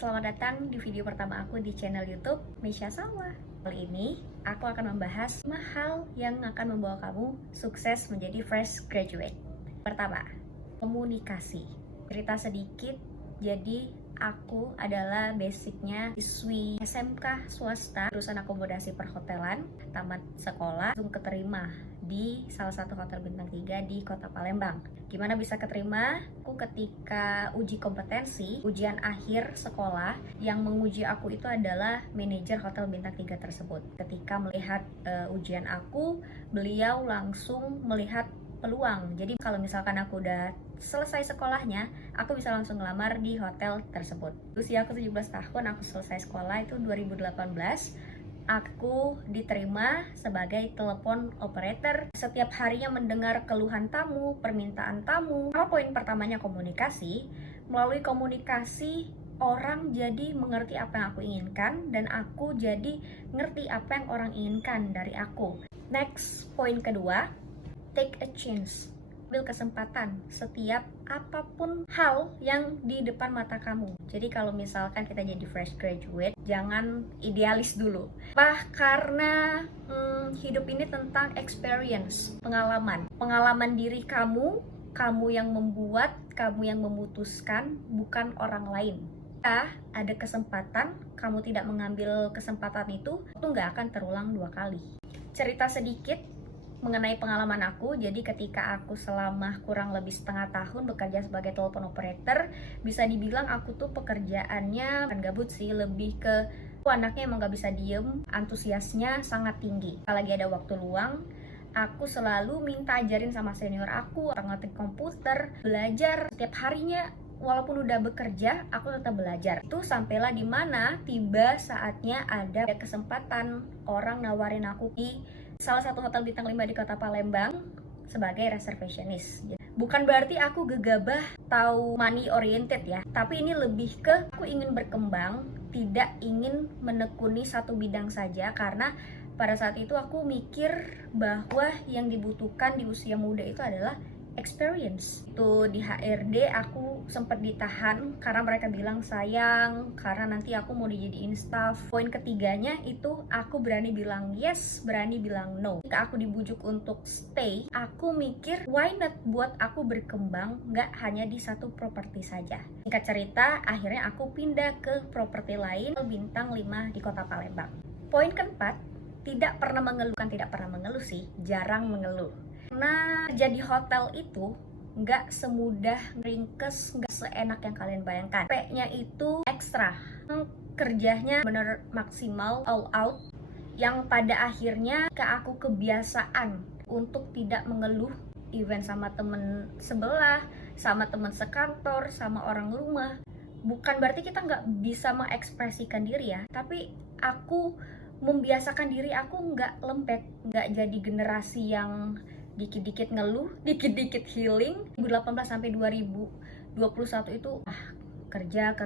Selamat datang di video pertama aku di channel YouTube Meisha Salwa. Kali ini aku akan membahas 5 hal yang akan membawa kamu sukses menjadi fresh graduate. Pertama, komunikasi. Cerita sedikit, jadi aku adalah basicnya siswi SMK swasta, jurusan akomodasi perhotelan, tamat sekolah, langsung keterima di salah satu hotel bintang 3 di kota Palembang. Gimana bisa keterima? Aku ketika uji kompetensi, ujian akhir sekolah, yang menguji aku itu adalah manajer hotel bintang 3 tersebut. Ketika melihat ujian aku, beliau langsung melihat peluang. Jadi kalau misalkan aku udah selesai sekolahnya, aku bisa langsung ngelamar di hotel tersebut. Usia aku 17 tahun, aku selesai sekolah itu 2018. Aku diterima sebagai telepon operator. Setiap harinya mendengar keluhan tamu, permintaan tamu. Poin pertamanya komunikasi. Melalui komunikasi, orang jadi mengerti apa yang aku inginkan, dan aku jadi ngerti apa yang orang inginkan dari aku. Next, poin kedua, take a chance. Ambil kesempatan setiap apapun hal yang di depan mata kamu. Jadi kalau misalkan kita jadi fresh graduate, jangan idealis dulu. Karena hidup ini tentang experience, pengalaman diri kamu yang membuat, kamu yang memutuskan, bukan orang lain. Ada kesempatan, kamu tidak mengambil kesempatan itu nggak akan terulang 2 kali. Cerita sedikit mengenai pengalaman aku. Jadi ketika aku selama kurang lebih setengah tahun bekerja sebagai telepon operator, bisa dibilang aku tuh pekerjaannya bukan gabut sih, lebih ke anaknya emang gak bisa diem, antusiasnya sangat tinggi. Kalau lagi ada waktu luang, aku selalu minta ajarin sama senior aku, ngetik komputer, belajar setiap harinya. Walaupun udah bekerja, aku tetap belajar. Itu sampailah di mana tiba saatnya ada kesempatan orang nawarin aku di salah satu hotel bintang 5 di kota Palembang sebagai reservationist. Bukan berarti aku gegabah atau money oriented ya, tapi ini lebih ke aku ingin berkembang, tidak ingin menekuni satu bidang saja, karena pada saat itu aku mikir bahwa yang dibutuhkan di usia muda itu adalah experience. Itu di HRD aku sempat ditahan karena mereka bilang sayang, karena nanti aku mau dijadiin staff. Poin ketiganya itu aku berani bilang yes, berani bilang no. Ketika aku dibujuk untuk stay, aku mikir why not buat aku berkembang, nggak hanya di satu properti saja. Singkat cerita, akhirnya aku pindah ke properti lain, bintang 5 di kota Palembang. Poin keempat, tidak pernah mengeluh sih, jarang mengeluh. Karena kerja di hotel itu nggak semudah ringkes, nggak seenak yang kalian bayangkan. P-nya itu ekstra, kerjanya bener maksimal, all out, yang pada akhirnya aku kebiasaan untuk tidak mengeluh, even sama temen sebelah, sama temen sekantor, sama orang rumah. Bukan berarti kita nggak bisa mengekspresikan diri ya, tapi aku membiasakan diri aku nggak lembek, nggak jadi generasi yang dikit-dikit ngeluh, dikit-dikit healing. 2018 sampai 2021 itu kerja,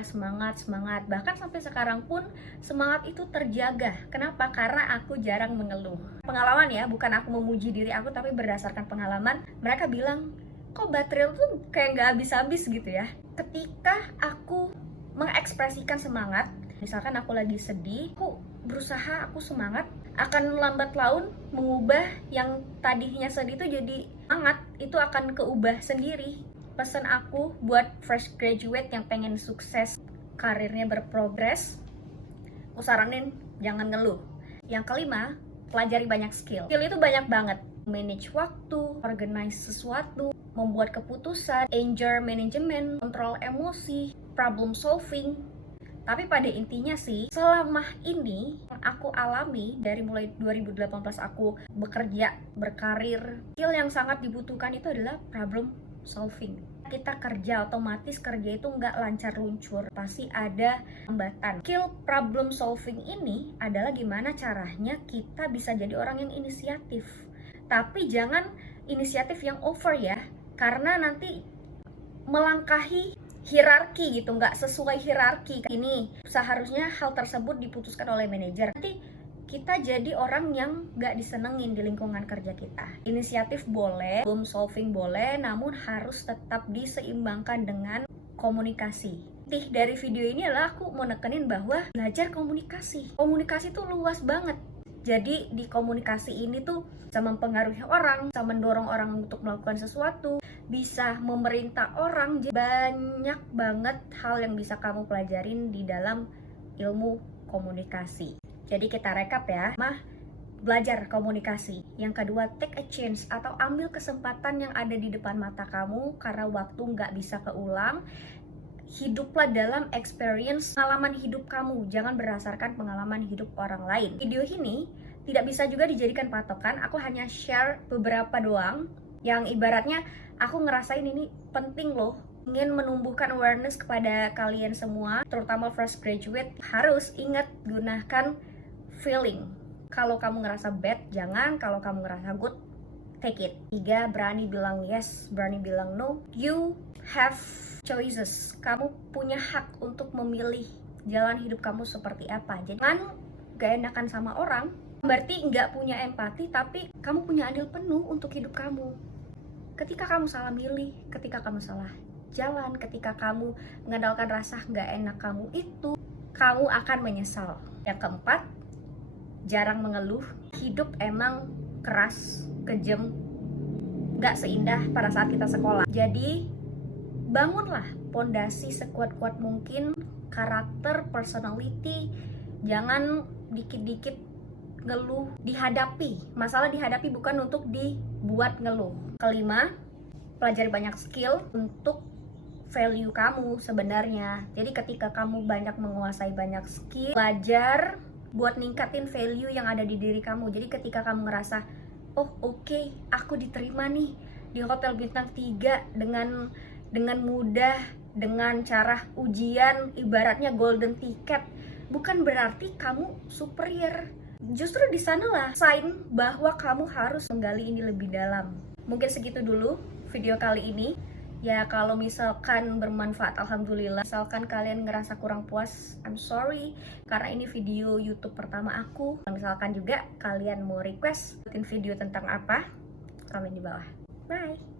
semangat. Bahkan sampai sekarang pun semangat itu terjaga. Kenapa? Karena aku jarang mengeluh. Pengalaman ya, bukan aku memuji diri aku, tapi berdasarkan pengalaman. Mereka bilang, kok baterai tuh kayak nggak habis-habis gitu ya. Ketika aku mengekspresikan semangat, misalkan aku lagi sedih, aku berusaha, aku semangat, akan lambat laun mengubah yang tadinya sedih itu jadi semangat, itu akan keubah sendiri. Pesan aku buat fresh graduate yang pengen sukses, karirnya berprogres, aku saranin jangan ngeluh. Yang kelima, pelajari banyak skill. Skill itu banyak banget. Manage waktu, organize sesuatu, membuat keputusan, anger management, kontrol emosi, problem solving. Tapi pada intinya sih, selama ini yang aku alami dari mulai 2018 aku bekerja, berkarir, skill yang sangat dibutuhkan itu adalah problem solving. Kita kerja, otomatis kerja itu nggak lancar luncur, pasti ada hambatan. Skill problem solving ini adalah gimana caranya kita bisa jadi orang yang inisiatif. Tapi jangan inisiatif yang over ya, karena nanti melangkahi hierarki gitu, nggak sesuai hierarki. Ini seharusnya hal tersebut diputuskan oleh manajer. Nanti kita jadi orang yang nggak disenengin di lingkungan kerja kita. Inisiatif boleh, problem solving boleh, namun harus tetap diseimbangkan dengan komunikasi. Inti dari video ini adalah aku mau nekenin bahwa belajar komunikasi. Komunikasi tuh luas banget. Jadi di komunikasi ini tuh bisa mempengaruhi orang, bisa mendorong orang untuk melakukan sesuatu, bisa memerintah orang. Jadi banyak banget hal yang bisa kamu pelajarin di dalam ilmu komunikasi. Jadi kita rekap ya. Belajar komunikasi. Yang kedua, take a chance atau ambil kesempatan yang ada di depan mata kamu karena waktu nggak bisa keulang. Hiduplah dalam experience pengalaman hidup kamu, jangan berdasarkan pengalaman hidup orang lain. Video ini tidak bisa juga dijadikan patokan, aku hanya share beberapa doang yang ibaratnya aku ngerasain ini penting loh. Ingin menumbuhkan awareness kepada kalian semua, terutama fresh graduate, harus ingat gunakan feeling. Kalau kamu ngerasa bad, jangan. Kalau kamu ngerasa good, take it. 3, berani bilang yes, berani bilang no. You have choices. Kamu punya hak untuk memilih jalan hidup kamu seperti apa. Jadi jangan gak enakan sama orang, berarti nggak punya empati, tapi kamu punya andil penuh untuk hidup kamu. Ketika kamu salah milih, ketika kamu salah jalan, ketika kamu mengandalkan rasa nggak enak kamu itu, kamu akan menyesal. Yang keempat, jarang mengeluh. Hidup emang keras, kejam, gak seindah pada saat kita sekolah. Jadi bangunlah pondasi sekuat-kuat mungkin, karakter, personality. Jangan dikit-dikit ngeluh. Dihadapi, masalah dihadapi bukan untuk dibuat ngeluh. Kelima, pelajari banyak skill untuk value kamu sebenarnya. Jadi ketika kamu banyak menguasai banyak skill, belajar buat ningkatin value yang ada di diri kamu. Jadi ketika kamu ngerasa, oh oke, aku diterima nih di hotel bintang 3 dengan mudah, dengan cara ujian ibaratnya golden ticket, bukan berarti kamu superior. Justru di sanalah sign bahwa kamu harus menggali ini lebih dalam. Mungkin segitu dulu video kali ini. Ya kalau misalkan bermanfaat, alhamdulillah. Misalkan kalian ngerasa kurang puas, I'm sorry, karena ini video YouTube pertama aku. Misalkan juga kalian mau request video tentang apa, komen di bawah. Bye.